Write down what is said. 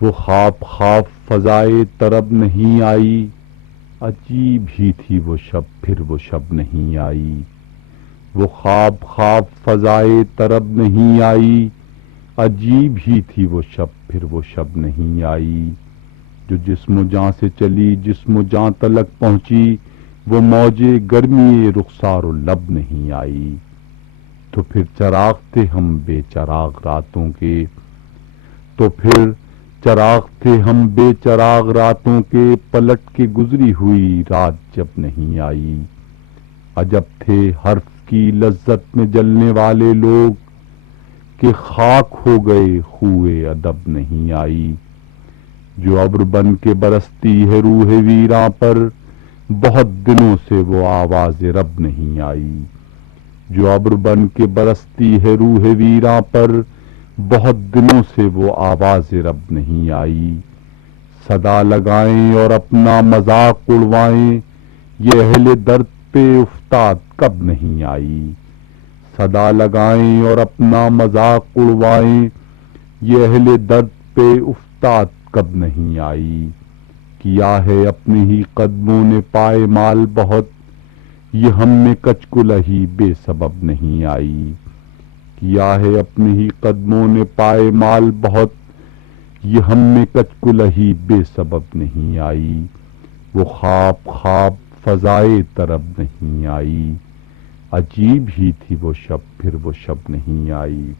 وہ خواب خواب فضائے طرب نہیں آئی، عجیب ہی تھی وہ شب پھر وہ شب نہیں آئی۔ وہ خواب خواب فضائے طرب نہیں آئی، عجیب ہی تھی وہ شب پھر وہ شب نہیں آئی۔ جو جسم و جاں سے چلی جسم و جاں تلک پہنچی، وہ موجے گرمی رخسار و لب نہیں آئی۔ تو پھر چراغ تھے ہم بے چراغ راتوں کے، تو پھر چراغ تھے ہم بے چراغ راتوں کے، پلٹ کے گزری ہوئی رات جب نہیں آئی۔ عجب تھے حرف کی لذت میں جلنے والے لوگ، کہ خاک ہو گئے خوئے ادب نہیں آئی۔ جو ابر بن کے برستی ہے روح ویراں پر، بہت دنوں سے وہ آواز رب نہیں آئی۔ جو ابر بن کے برستی ہے روح ویراں پر، بہت دنوں سے وہ آواز رب نہیں آئی۔ صدا لگائیں اور اپنا مذاق اڑوائیں، یہ اہل درد پہ افتاد کب نہیں آئی۔ صدا لگائیں اور اپنا مذاق اڑوائیں، یہ اہل درد پہ افتاد کب نہیں آئی۔ کیا ہے اپنے ہی قدموں نے پائے مال بہت، یہ ہم میں کچ کلہی بے سبب نہیں آئی۔ کیا ہے اپنے ہی قدموں نے پائے مال بہت، یہ ہم میں کچ کلہی بے سبب نہیں آئی۔ وہ خواب خواب فضائے طرب نہیں آئی، عجیب ہی تھی وہ شب پھر وہ شب نہیں آئی۔